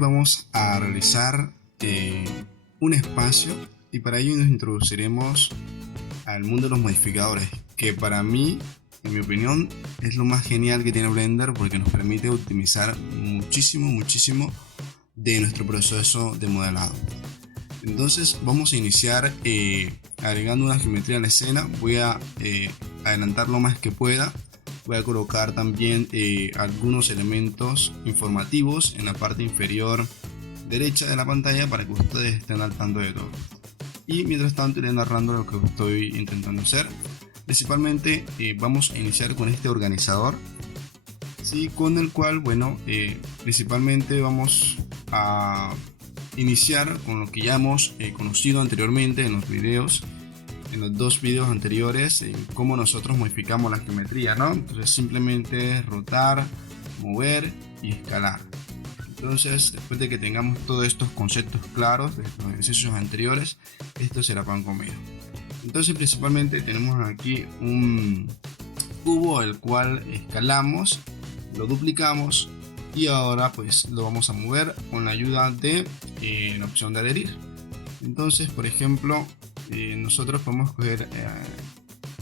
vamos a realizar un espacio y para ello nos introduciremos al mundo de los modificadores, que para mí, en mi opinión, es lo más genial que tiene Blender porque nos permite optimizar muchísimo de nuestro proceso de modelado. Entonces vamos a iniciar agregando una geometría a la escena. Voy a adelantar lo más que pueda. Voy a colocar también algunos elementos informativos en la parte inferior derecha de la pantalla para que ustedes estén al tanto de todo. Y mientras tanto iré narrando lo que estoy intentando hacer. Principalmente vamos a iniciar con este organizador, ¿sí? Con el cual, principalmente vamos a iniciar con lo que ya hemos conocido anteriormente en los dos videos anteriores, en cómo nosotros modificamos la geometría, ¿no? Entonces simplemente rotar, mover y escalar. Entonces, después de que tengamos todos estos conceptos claros de los ejercicios anteriores, esto será pan comido. Entonces principalmente tenemos aquí un cubo el cual escalamos, lo duplicamos y ahora pues lo vamos a mover con la ayuda de la opción de adherir. Entonces, por ejemplo, nosotros podemos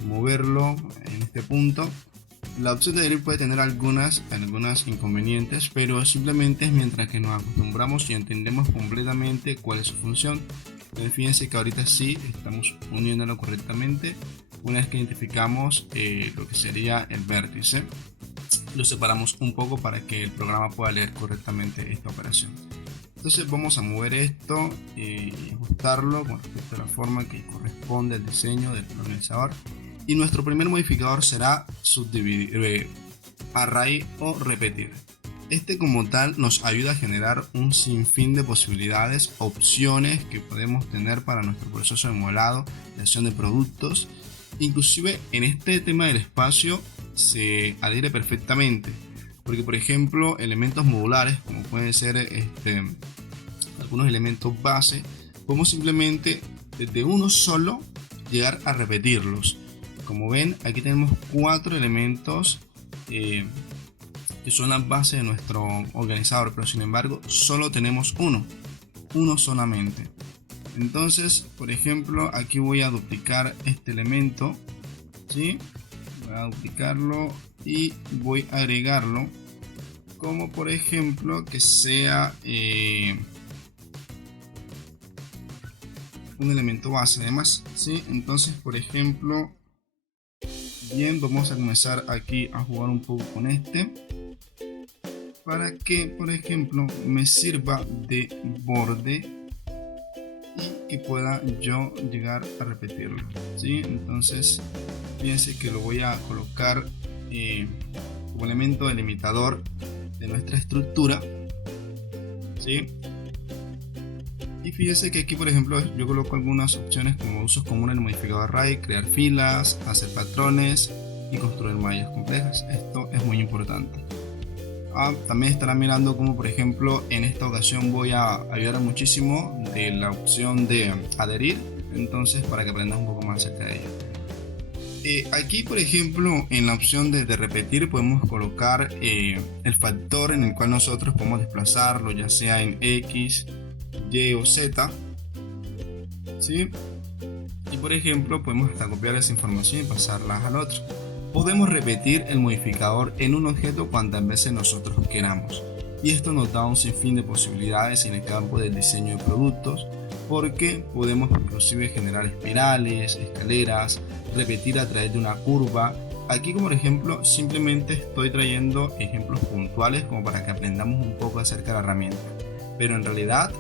moverlo en este punto. La opción de adherir puede tener algunas inconvenientes, pero simplemente es mientras que nos acostumbramos y entendemos completamente cuál es su función. Fíjense que ahorita sí estamos uniéndolo correctamente. Una vez que identificamos lo que sería el vértice, lo separamos un poco para que el programa pueda leer correctamente esta operación. Entonces vamos a mover esto y ajustarlo con respecto a la forma que corresponde al diseño del organizador. Y nuestro primer modificador será subdividir, array o repetir. Este como tal nos ayuda a generar un sinfín de posibilidades, opciones que podemos tener para nuestro proceso de modelado, creación de productos. Inclusive en este tema del espacio se adhiere perfectamente, porque por ejemplo elementos modulares como pueden ser algunos elementos base, podemos simplemente desde uno solo llegar a repetirlos. Como ven, aquí tenemos 4 elementos que son la base de nuestro organizador, pero sin embargo solo tenemos uno solamente. Entonces, por ejemplo, aquí voy a duplicar este elemento, ¿sí? Voy a duplicarlo y voy a agregarlo, como por ejemplo que sea un elemento base además, ¿sí? Entonces, por ejemplo, bien, vamos a comenzar aquí a jugar un poco con este para que, por ejemplo, me sirva de borde y que pueda yo llegar a repetirlo, ¿sí? Entonces fíjense que lo voy a colocar como elemento delimitador de nuestra estructura, ¿sí? Y fíjense que aquí, por ejemplo, yo coloco algunas opciones como usos comunes del modificador array, crear filas, hacer patrones y construir mallas complejas. Esto es muy importante. También estarán mirando como, por ejemplo, en esta ocasión voy a ayudar muchísimo de la opción de adherir, entonces para que aprendas un poco más acerca de ella. Aquí, por ejemplo, en la opción de repetir podemos colocar el factor en el cual nosotros podemos desplazarlo, ya sea en X, Y o Z, ¿sí? Y por ejemplo podemos hasta copiar esa información y pasarla al otro. Podemos repetir el modificador en un objeto cuantas veces nosotros queramos, y esto nos da un sinfín de posibilidades en el campo del diseño de productos, porque podemos inclusive generar espirales, escaleras, repetir a través de una curva. Aquí, como por ejemplo, simplemente estoy trayendo ejemplos puntuales como para que aprendamos un poco acerca de la herramienta, pero en realidad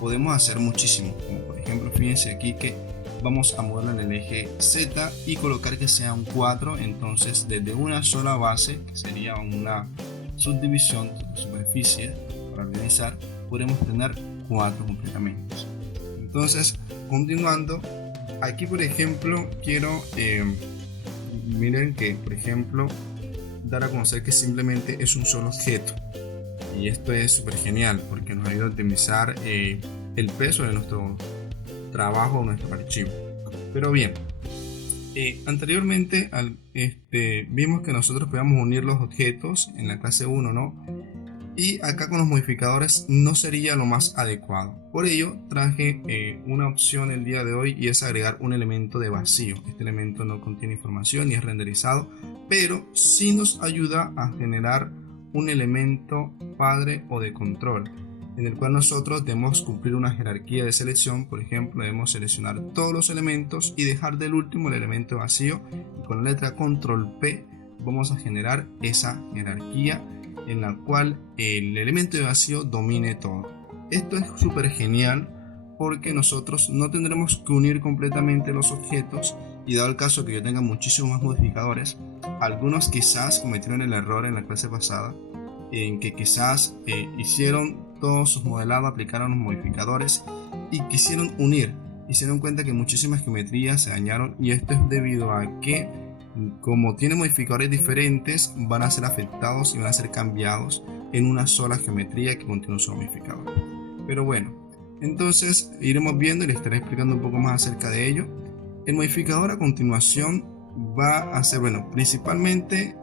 podemos hacer muchísimo, como por ejemplo fíjense aquí que vamos a moverlo en el eje Z y colocar que sea un 4, entonces desde una sola base, que sería una subdivisión de superficie para organizar, podremos tener 4 completamente. Entonces, continuando, aquí por ejemplo quiero, miren que por ejemplo dar a conocer que simplemente es un solo objeto. Y esto es súper genial porque nos ayuda a optimizar el peso de nuestro trabajo o nuestro archivo. Pero bien, anteriormente vimos que nosotros podíamos unir los objetos en la clase 1, ¿no? Y acá con los modificadores no sería lo más adecuado. Por ello traje una opción el día de hoy, y es agregar un elemento de vacío. Este elemento no contiene información ni es renderizado, pero sí nos ayuda a generar un elemento padre o de control, en el cual nosotros debemos cumplir una jerarquía de selección. Por ejemplo, debemos seleccionar todos los elementos y dejar del último el elemento vacío, y con la letra control P vamos a generar esa jerarquía en la cual el elemento de vacío domine todo. Esto es súper genial porque nosotros no tendremos que unir completamente los objetos, y dado el caso que yo tenga muchísimos más modificadores, algunos quizás cometieron el error en la clase pasada en que quizás hicieron todos sus modelados, aplicaron los modificadores y quisieron unir, y se dieron cuenta que muchísimas geometrías se dañaron, y esto es debido a que como tiene modificadores diferentes, van a ser afectados y van a ser cambiados en una sola geometría que contiene un solo modificador. Pero bueno, entonces iremos viendo y les estaré explicando un poco más acerca de ello. El modificador a continuación va a ser, bueno, principalmente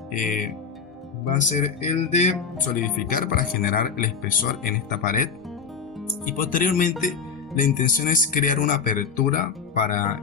va a ser el de solidificar para generar el espesor en esta pared, y posteriormente la intención es crear una apertura para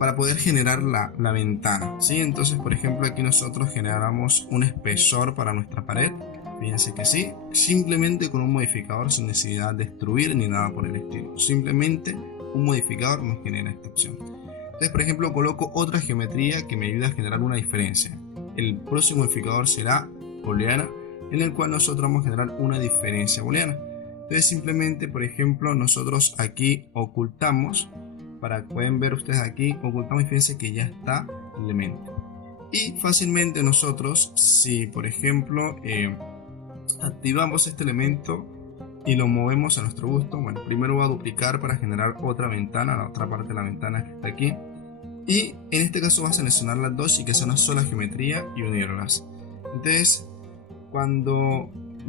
para poder generar la ventana, ¿sí? Entonces, por ejemplo, aquí nosotros generamos un espesor para nuestra pared. Fíjense que sí, simplemente con un modificador, sin necesidad de destruir ni nada por el estilo. Simplemente un modificador nos genera esta opción. Entonces, por ejemplo, coloco otra geometría que me ayuda a generar una diferencia. El próximo modificador será booleana, en el cual nosotros vamos a generar una diferencia booleana. Entonces, simplemente, por ejemplo, nosotros aquí ocultamos. Para que pueden ver ustedes aquí, ocultamos, y fíjense que ya está el elemento. Y fácilmente nosotros, si por ejemplo activamos este elemento y lo movemos a nuestro gusto, bueno, primero voy a duplicar para generar otra ventana, la otra parte de la ventana que está aquí. Y en este caso vas a seleccionar las dos y que sea una sola geometría y unirlas. Entonces, cuando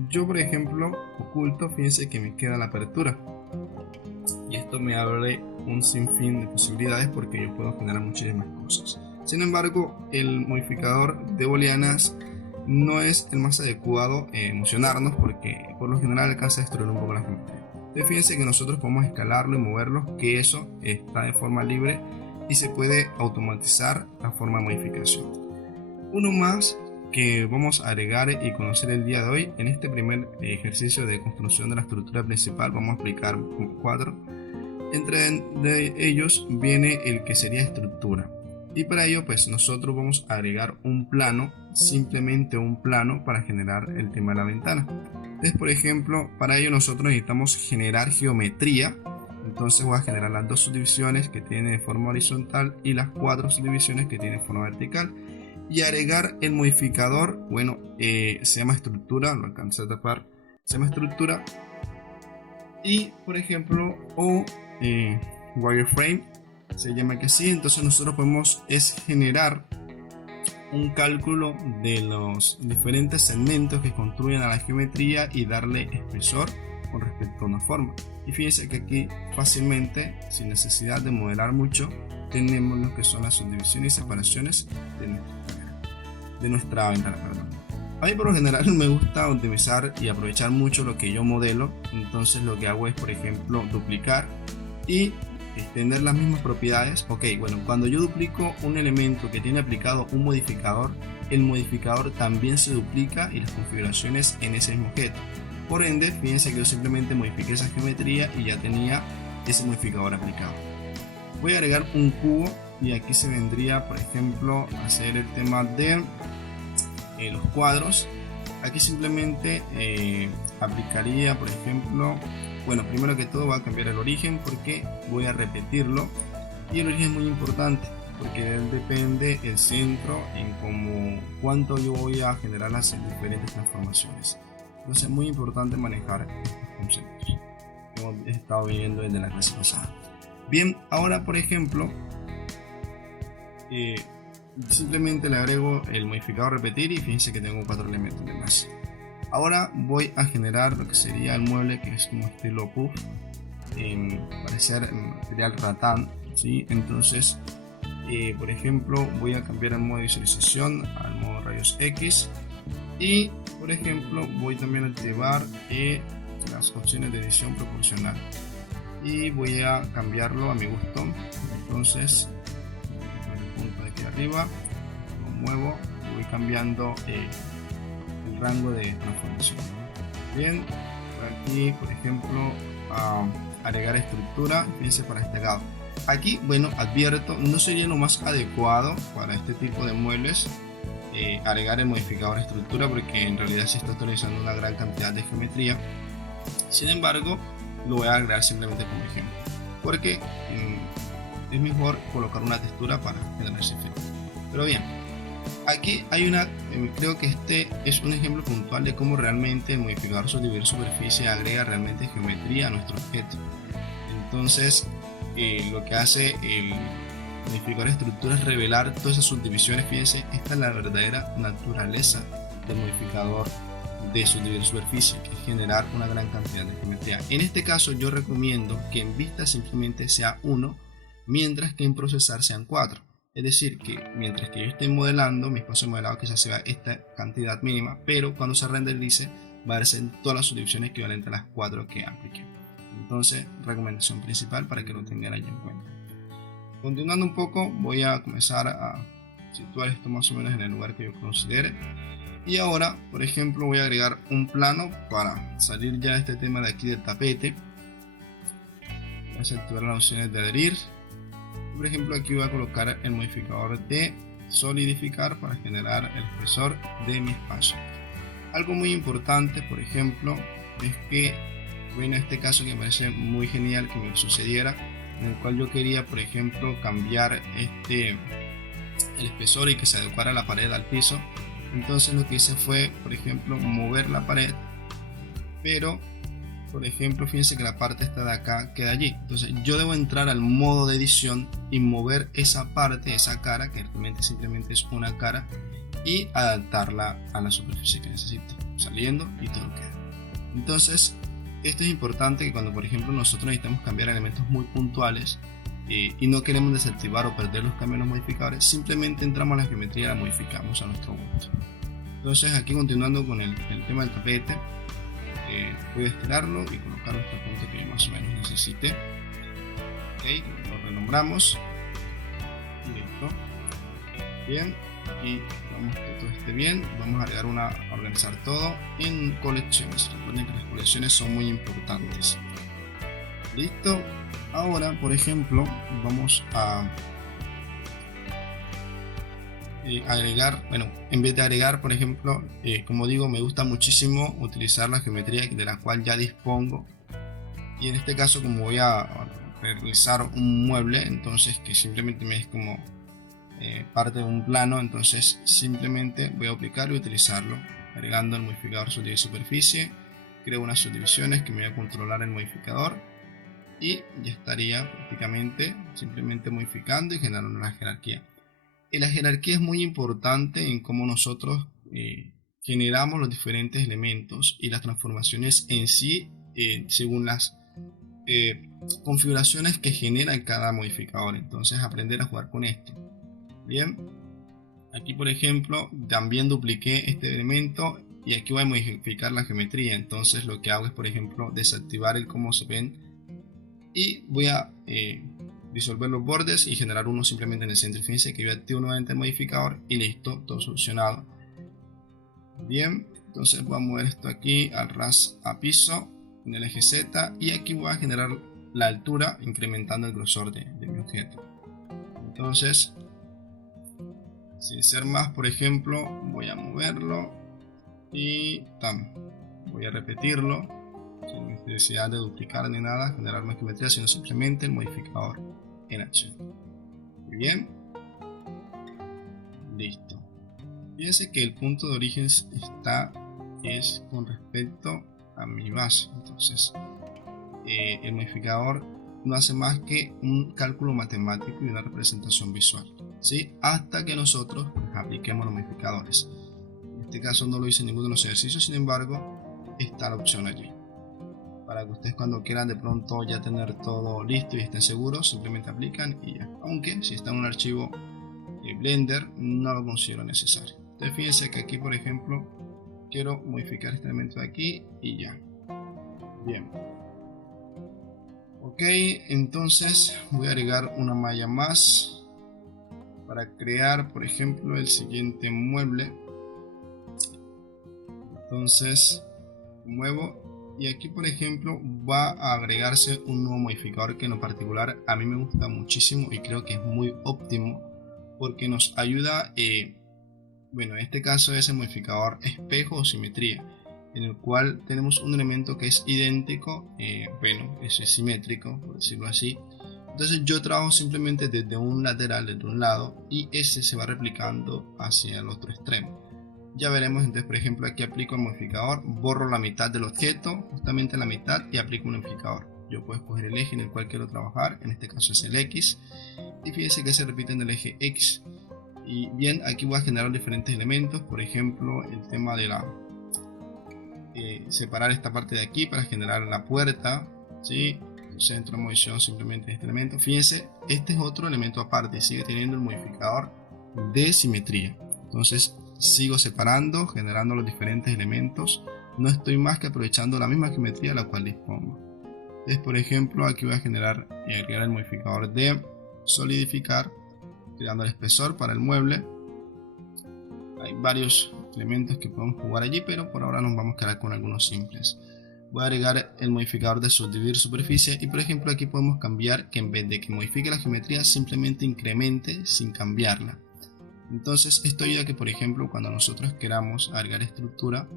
yo por ejemplo oculto, fíjense que me queda la apertura. Y esto me abre un sinfín de posibilidades porque yo puedo generar muchísimas cosas. Sin embargo, el modificador de booleanas no es el más adecuado emocionarnos, porque por lo general alcanza a destruir un poco la geometría. Entonces fíjense que nosotros podemos escalarlo y moverlo, que eso está de forma libre y se puede automatizar la forma de modificación. Uno más que vamos a agregar y conocer el día de hoy, en este primer ejercicio de construcción de la estructura principal vamos a aplicar 4. Entre ellos viene el que sería estructura, y para ello pues nosotros vamos a agregar un plano, simplemente un plano, para generar el tema de la ventana. Entonces, por ejemplo, para ello nosotros necesitamos generar geometría. Entonces voy a generar las dos subdivisiones que tienen de forma horizontal y las 4 subdivisiones que tienen de forma vertical, y agregar el modificador, bueno, se llama estructura, lo alcancé a tapar, se llama estructura, y por ejemplo, wireframe se llama que sí. Entonces nosotros podemos generar un cálculo de los diferentes segmentos que construyen a la geometría y darle espesor con respecto a una forma. Y fíjense que aquí fácilmente, sin necesidad de modelar mucho, tenemos lo que son las subdivisiones y separaciones de nuestra ventana, A mí por lo general me gusta optimizar y aprovechar mucho lo que yo modelo. Entonces lo que hago es, por ejemplo, duplicar y extender las mismas propiedades. Ok, bueno, cuando yo duplico un elemento que tiene aplicado un modificador, el modificador también se duplica y las configuraciones en ese mismo objeto. Por ende, fíjense que yo simplemente modifiqué esa geometría y ya tenía ese modificador aplicado. Voy a agregar un cubo, y aquí se vendría, por ejemplo, a hacer el tema de los cuadros. Aquí simplemente aplicaría, por ejemplo, bueno, primero que todo voy a cambiar el origen porque voy a repetirlo, y el origen es muy importante porque de él depende el centro en cuánto yo voy a generar las diferentes transformaciones. Entonces es muy importante manejar estos conceptos que hemos estado viendo desde la clase pasada. Bien, ahora por ejemplo simplemente le agrego el modificador repetir y fíjense que tengo 4 elementos de más. Ahora voy a generar lo que sería el mueble, que es como estilo puff, parecer material ratán, ¿sí? Entonces por ejemplo voy a cambiar el modo de visualización al modo rayos X, Y por ejemplo voy también a activar las opciones de edición proporcional y voy a cambiarlo a mi gusto. Entonces el punto de aquí arriba lo muevo y voy cambiando el rango de transformación. Bien, por aquí por ejemplo agregar estructura, fíjense para este lado. Aquí, bueno, advierto, no sería lo más adecuado para este tipo de muebles agregar el modificador estructura, porque en realidad se está utilizando una gran cantidad de geometría. Sin embargo, lo voy a agregar simplemente como ejemplo, porque es mejor colocar una textura para generar ese efecto. Pero bien, aquí hay una, creo que este es un ejemplo puntual de cómo realmente el modificador subdividir superficie agrega realmente geometría a nuestro objeto. Entonces, lo que hace el modificador estructura es revelar todas esas subdivisiones. Fíjense, esta es la verdadera naturaleza del modificador de subdividir superficie, que es generar una gran cantidad de geometría. En este caso yo recomiendo que en vista simplemente sea 1, mientras que en procesar sean 4. Es decir, que mientras que yo esté modelando, mi espacio de modelado quizás sea esta cantidad mínima, pero cuando se renderice va a verse todas las subdivisiones equivalentes a las 4 que apliqué. Entonces, recomendación principal para que lo tengan ahí en cuenta. Continuando un poco, voy a comenzar a situar esto más o menos en el lugar que yo considere. Y ahora, por ejemplo, voy a agregar un plano para salir ya de este tema de aquí del tapete. Voy a activar las opciones de adherir. Por ejemplo, aquí voy a colocar el modificador de solidificar para generar el espesor de mi espacio. Algo muy importante, por ejemplo, es que, bueno, en este caso que me parece muy genial que me sucediera, en el cual yo quería, por ejemplo, cambiar el espesor y que se adecuara la pared al piso. Entonces lo que hice fue, por ejemplo, mover la pared, pero por ejemplo, fíjense que la parte esta de acá queda allí. Entonces yo debo entrar al modo de edición y mover esa parte, esa cara, que realmente simplemente es una cara, y adaptarla a la superficie que necesito, saliendo y todo queda. Entonces esto es importante, que cuando por ejemplo nosotros necesitamos cambiar elementos muy puntuales y no queremos desactivar o perder los cambios en los modificadores, simplemente entramos a la geometría y la modificamos a nuestro gusto. Entonces aquí, continuando con el tema del tapete, voy a estirarlo y colocarlo hasta el punto que yo más o menos necesite. Ok, lo renombramos y listo. Bien, y vamos que todo esté bien. Vamos a agregar a organizar todo en colecciones. Recuerden que las colecciones son muy importantes. Listo. Ahora, por ejemplo, vamos a agregar, bueno, en vez de agregar, por ejemplo, como digo, me gusta muchísimo utilizar la geometría de la cual ya dispongo. Y en este caso, como voy a realizar un mueble, entonces que simplemente me es como parte de un plano, entonces simplemente voy a aplicarlo y utilizarlo, agregando el modificador subdividir superficie. Creo unas subdivisiones que me voy a controlar el modificador. Y ya estaría prácticamente simplemente modificando y generando una jerarquía. Y la jerarquía es muy importante en cómo nosotros generamos los diferentes elementos y las transformaciones en sí, según las configuraciones que genera cada modificador. Entonces, aprender a jugar con esto. Bien, aquí por ejemplo también dupliqué este elemento y aquí voy a modificar la geometría. Entonces lo que hago es, por ejemplo, desactivar el cómo se ven y voy a disolver los bordes y generar uno simplemente en el centro. Fíjense que yo activo nuevamente el modificador y listo, todo solucionado. Bien, entonces voy a mover esto aquí al ras a piso en el eje Z y aquí voy a generar la altura incrementando el grosor de mi objeto. Entonces, sin ser más, por ejemplo, voy a moverlo y voy a repetirlo sin necesidad de duplicar ni nada, generar más geometría, sino simplemente el modificador en acción. Muy bien, listo. Fíjense que el punto de origen es con respecto a mi base. Entonces el modificador no hace más que un cálculo matemático y una representación visual, ¿sí? Hasta que nosotros apliquemos los modificadores. En este caso no lo hice en ninguno de los ejercicios, sin embargo está la opción allí para que ustedes, cuando quieran de pronto ya tener todo listo y estén seguros, simplemente aplican y ya. Aunque si está en un archivo Blender no lo considero necesario. Entonces fíjense que aquí, por ejemplo, quiero modificar este elemento de aquí y ya. Bien. Ok, entonces voy a agregar una malla más para crear, por ejemplo, el siguiente mueble. Entonces muevo y aquí, por ejemplo, va a agregarse un nuevo modificador que en lo particular a mí me gusta muchísimo y creo que es muy óptimo porque nos ayuda, bueno, en este caso es el modificador espejo o simetría, en el cual tenemos un elemento que es idéntico, bueno, es simétrico, por decirlo así. Entonces yo trabajo simplemente desde un lateral, desde un lado, y ese se va replicando hacia el otro extremo. Ya veremos. Entonces, por ejemplo, aquí aplico el modificador, borro la mitad del objeto, justamente la mitad, y aplico un modificador. Yo puedo escoger el eje en el cual quiero trabajar, en este caso es el X, y fíjense que se repite en el eje X. Y bien, aquí voy a generar diferentes elementos, por ejemplo, el tema de la separar esta parte de aquí para generar la puerta, ¿sí? Centro de movilización simplemente este elemento. Fíjense, este es otro elemento aparte, sigue teniendo el modificador de simetría. Entonces sigo separando, generando los diferentes elementos. No estoy más que aprovechando la misma geometría a la cual dispongo. Entonces, por ejemplo, aquí voy a agregar el modificador de solidificar, creando el espesor para el mueble. Hay varios elementos que podemos jugar allí, pero por ahora nos vamos a quedar con algunos simples. Voy a agregar el modificador de subdividir superficie y, por ejemplo, aquí podemos cambiar que en vez de que modifique la geometría simplemente incremente sin cambiarla. Entonces esto ayuda a que, por ejemplo, cuando nosotros queramos agregar estructura,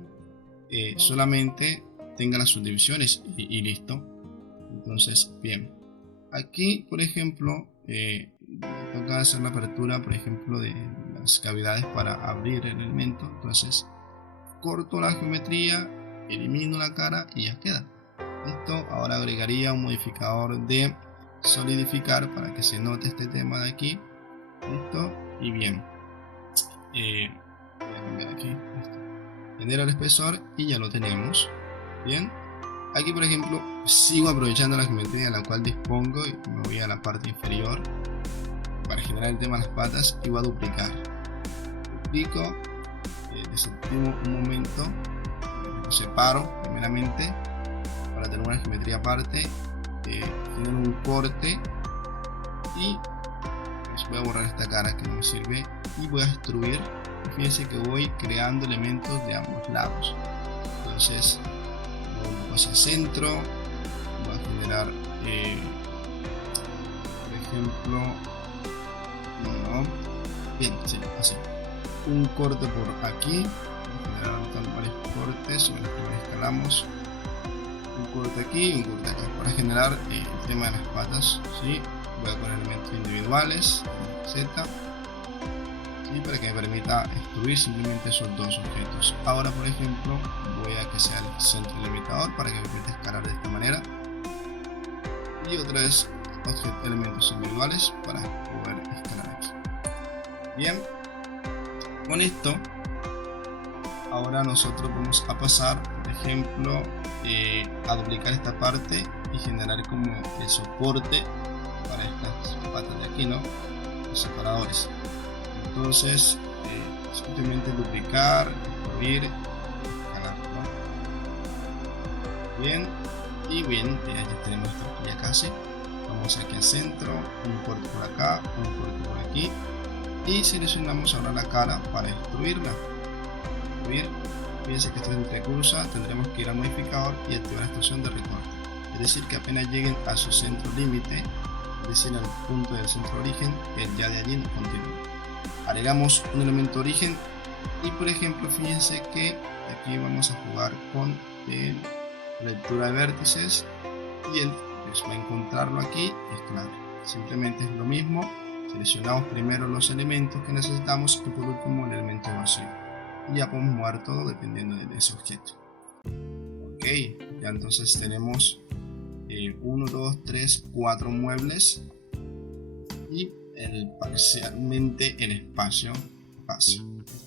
solamente tenga las subdivisiones y listo. Entonces, bien, aquí, por ejemplo, toca hacer la apertura, por ejemplo, de las cavidades para abrir el elemento. Entonces corto la geometría, elimino la cara y ya queda. Listo. Ahora agregaría un modificador de solidificar para que se note este tema de aquí. Listo. Y bien, voy a cambiar aquí. Listo. Genero el espesor y ya lo tenemos. Bien. Aquí, por ejemplo, sigo aprovechando la geometría de la cual dispongo y me voy a la parte inferior para generar el tema de las patas y voy a duplicar. Duplico, desactivo un momento, lo separo primeramente para tener una geometría aparte, genero un corte y pues voy a borrar esta cara que no me sirve y voy a extruir. Fíjense que voy creando elementos de ambos lados. Entonces voy hacia el centro, voy a generar, por ejemplo, bien, sí, así, un corte por aquí, generar varios cortes sobre los que escalamos, un corte aquí y un corte acá para generar el tema de las patas, ¿sí? Voy a poner elementos individuales, Z, ¿sí? Para que me permita extruir simplemente esos dos objetos. Ahora, por ejemplo, voy a que sea el centro delimitador para que me permita escalar de esta manera y otra vez elementos individuales para poder escalar aquí. Bien, con esto ahora nosotros vamos a pasar, por ejemplo, a duplicar esta parte y generar como el soporte para estas patas de aquí, ¿no? Los separadores. Entonces simplemente duplicar, abrir, escalar, ¿no? Bien, y bien, ya tenemos esto ya casi. Vamos aquí al centro, un corte por acá, un corte por aquí y seleccionamos ahora la cara para extruirla. Fíjense que esto es entrecruza, tendremos que ir a modificador y activar la extrusión de recorte, es decir que apenas lleguen a su centro límite, es decir al punto del centro origen, ya de allí continúa. Agregamos un elemento origen y, por ejemplo, fíjense que aquí vamos a jugar con la lectura de vértices y él pues, va a encontrarlo aquí. Y claro, simplemente es lo mismo, seleccionamos primero los elementos que necesitamos y por último el elemento vacío y ya podemos mover todo dependiendo de ese objeto. Ok, ya entonces tenemos 1, 2, 3, 4 muebles y parcialmente el espacio vacío.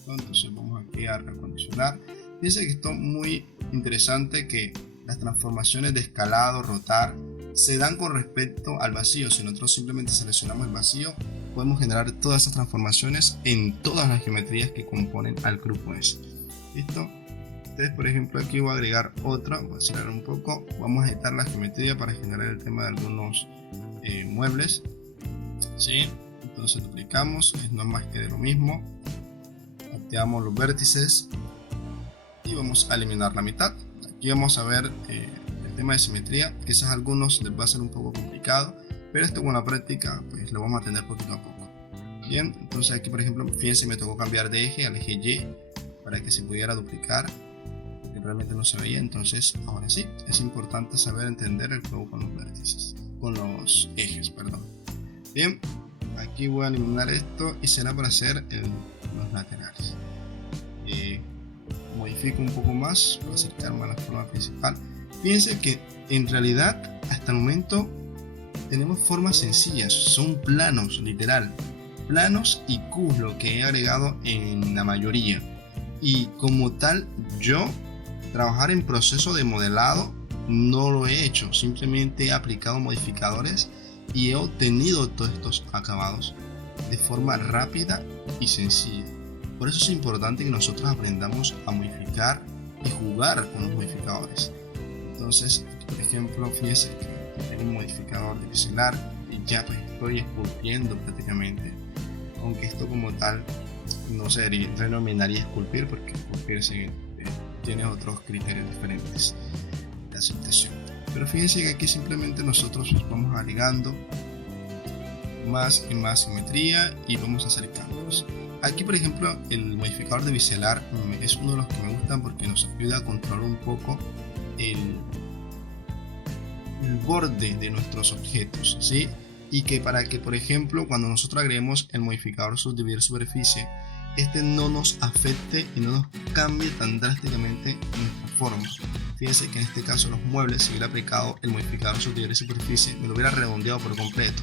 Entonces vamos aquí a recondicionar. Fíjense que esto es muy interesante, que las transformaciones de escalado, rotar, se dan con respecto al vacío. Si nosotros simplemente seleccionamos el vacío, podemos generar todas esas transformaciones en todas las geometrías que componen al grupo S. ¿Listo? Entonces, por ejemplo, aquí voy a agregar otra, voy a acelerar un poco, vamos a editar la geometría para generar el tema de algunos muebles, ¿sí? Entonces duplicamos, es no más que de lo mismo, activamos los vértices y vamos a eliminar la mitad. Aquí vamos a ver el tema de simetría, quizás a algunos les va a ser un poco complicado, pero esto con la práctica pues lo vamos a tener poquito a poco. Bien, entonces aquí por ejemplo, fíjense, me tocó cambiar de eje al eje Y para que se pudiera duplicar, porque realmente no se veía. Entonces ahora sí, es importante saber entender el juego con los vértices, con los ejes, perdón. Bien, aquí voy a eliminar esto y será para hacer los laterales. Modifico un poco más para acercarme a la forma principal. Fíjense que en realidad hasta el momento tenemos formas sencillas, son planos, literal, planos y cubos lo que he agregado en la mayoría. Y como tal, yo trabajar en proceso de modelado no lo he hecho, simplemente he aplicado modificadores y he obtenido todos estos acabados de forma rápida y sencilla. Por eso es importante que nosotros aprendamos a modificar y jugar con los modificadores. Entonces, por ejemplo, fíjense que tengo un modificador de pixelar y ya pues estoy esculpiendo prácticamente, aunque esto como tal no se denominaría esculpir, porque esculpir tiene otros criterios diferentes de aceptación. Pero fíjense que aquí simplemente nosotros vamos agregando más y más simetría y vamos acercándonos. Aquí por ejemplo el modificador de biselar es uno de los que me gustan porque nos ayuda a controlar un poco el borde de nuestros objetos, ¿sí? Y que para que por ejemplo cuando nosotros agreguemos el modificador subdividir superficie, este no nos afecte y no nos cambie tan drásticamente nuestra forma. Fíjense que en este caso los muebles, si hubiera aplicado el modificador subdividir superficie, me lo hubiera redondeado por completo.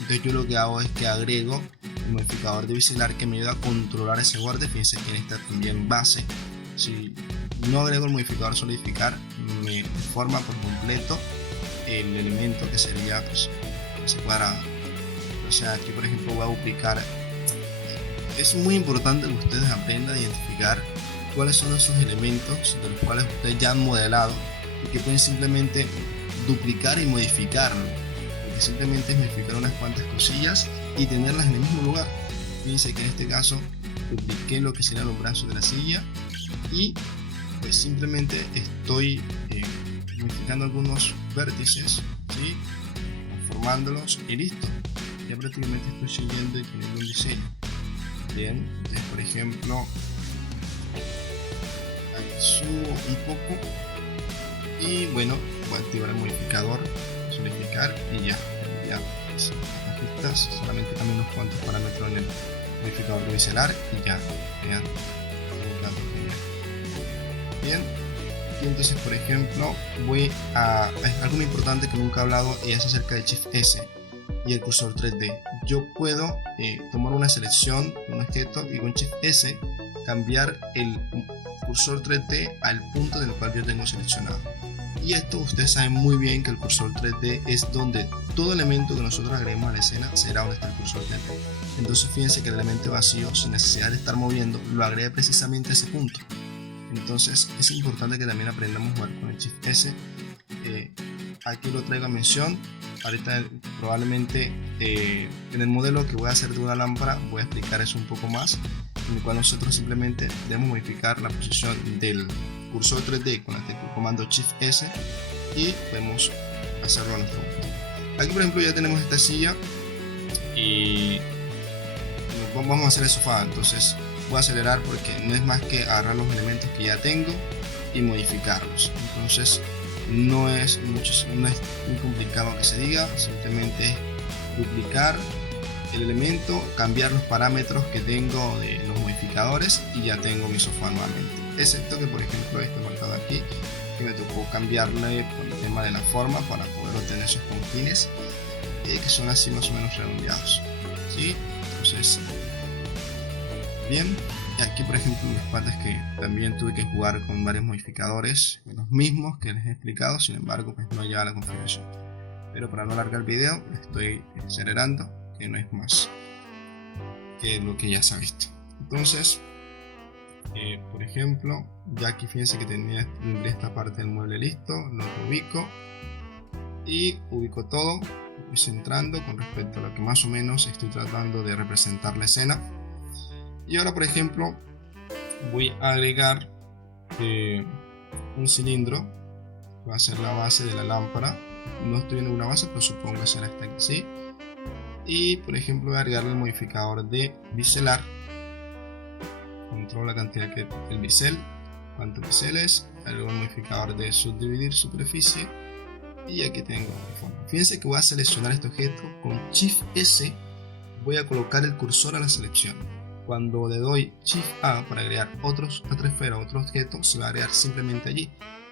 Entonces yo lo que hago es que agrego el modificador de biselar que me ayuda a controlar ese borde. Fíjense que en esta también base, si no agrego el modificador solidificar, me forma por completo el elemento que sería pues ese cuadrado. O sea, aquí por ejemplo voy a duplicar. Es muy importante que ustedes aprendan a identificar cuáles son esos elementos de los cuales ustedes ya han modelado y que pueden simplemente duplicar y modificarlo, porque simplemente es modificar unas cuantas cosillas y tenerlas en el mismo lugar. Fíjense que en este caso dupliqué lo que serían los brazos de la silla y pues simplemente estoy modificando algunos vértices, ¿sí? Formándolos y listo, ya prácticamente estoy siguiendo y teniendo un diseño. Bien, entonces por ejemplo aquí subo un poco y bueno, voy a activar el modificador solidificar y ya pues, ajustas, solamente cambio unos cuantos parámetros en el modificador de biselar y ya, vean, bien. Y entonces por ejemplo voy a algo muy importante que nunca he hablado, y es acerca de Shift S y el cursor 3D. Yo puedo tomar una selección de un objeto y con Shift S cambiar el cursor 3D al punto del cual yo tengo seleccionado. Y esto ustedes saben muy bien que el cursor 3D es donde todo elemento que nosotros agreguemos a la escena será donde está el cursor 3D. Entonces fíjense que el elemento vacío, sin necesidad de estar moviendo, lo agregué precisamente a ese punto. Entonces es importante que también aprendamos a jugar con el Shift S. Aquí lo traigo a mención. Ahorita probablemente en el modelo que voy a hacer de una lámpara voy a explicar eso un poco más, en el cual nosotros simplemente debemos modificar la posición del cursor 3D con el comando Shift S y podemos hacerlo a nuestro gusto. Aquí por ejemplo ya tenemos esta silla y vamos a hacer el sofá. Entonces voy a acelerar porque no es más que agarrar los elementos que ya tengo y modificarlos. Entonces no es muy complicado que se diga, simplemente es duplicar el elemento, cambiar los parámetros que tengo de los modificadores y ya tengo mi sofá nuevamente, excepto que por ejemplo este marcado aquí que me tocó cambiarle por el tema de la forma para poder obtener esos confines que son así más o menos redondeados, ¿sí? Entonces bien. Y aquí por ejemplo las patas que también tuve que jugar con varios modificadores, los mismos que les he explicado, sin embargo pues no llega a la configuración. Pero para no alargar el video estoy acelerando, que no es más que lo que ya se ha visto. Entonces Por ejemplo, ya aquí fíjense que tendría esta parte del mueble listo, lo ubico y ubico todo, voy centrando con respecto a lo que más o menos estoy tratando de representar la escena. Y ahora, por ejemplo, voy a agregar un cilindro que va a ser la base de la lámpara. No estoy viendo una base, pero supongo que será esta aquí, ¿sí? Y por ejemplo voy a agregarle el modificador de biselar. Controlo la cantidad del bisel, cuántos biseles, agrego el modificador de subdividir superficie y aquí tengo mi forma. Fíjense que voy a seleccionar este objeto con Shift S, voy a colocar el cursor a la selección. Cuando le doy Shift A para agregar otra esfera o otro objeto, se va a agregar simplemente allí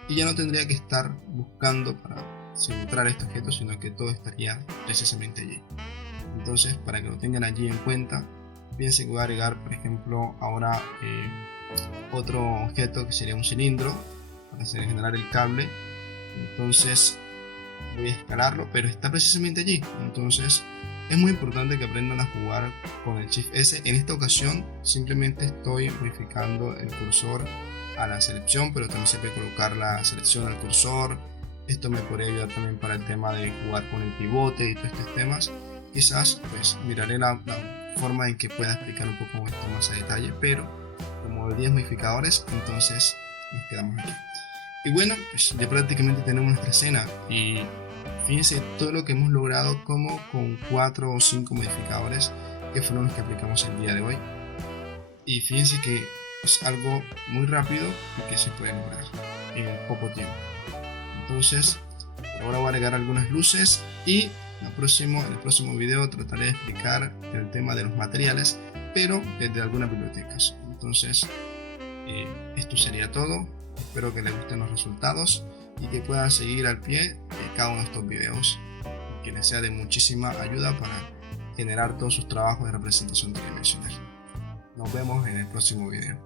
y ya no tendría que estar buscando para centrar este objeto, sino que todo estaría precisamente allí. Entonces, para que lo tengan allí en cuenta, piensen que voy a agregar, por ejemplo, ahora otro objeto que sería un cilindro para generar el cable. Entonces voy a escalarlo, pero está precisamente allí. Entonces es muy importante que aprendan a jugar con el Shift S. En esta ocasión simplemente estoy modificando el cursor a la selección, pero también se puede colocar la selección al cursor. Esto me podría ayudar también para el tema de jugar con el pivote y todos estos temas. Quizás pues miraré la forma en que pueda explicar un poco esto más a detalle, pero como 10 modificadores, entonces nos quedamos aquí. Y bueno, pues ya prácticamente tenemos nuestra escena y fíjense todo lo que hemos logrado como con 4 o 5 modificadores que fueron los que aplicamos el día de hoy. Y fíjense que es algo muy rápido y que se puede lograr en poco tiempo. Entonces, ahora voy a agregar algunas luces y en el próximo video trataré de explicar el tema de los materiales, pero desde algunas bibliotecas. Entonces, esto sería todo. Espero que les gusten los resultados y que puedan seguir al pie de cada uno de estos videos, que les sea de muchísima ayuda para generar todos sus trabajos de representación tridimensional. Nos vemos en el próximo video.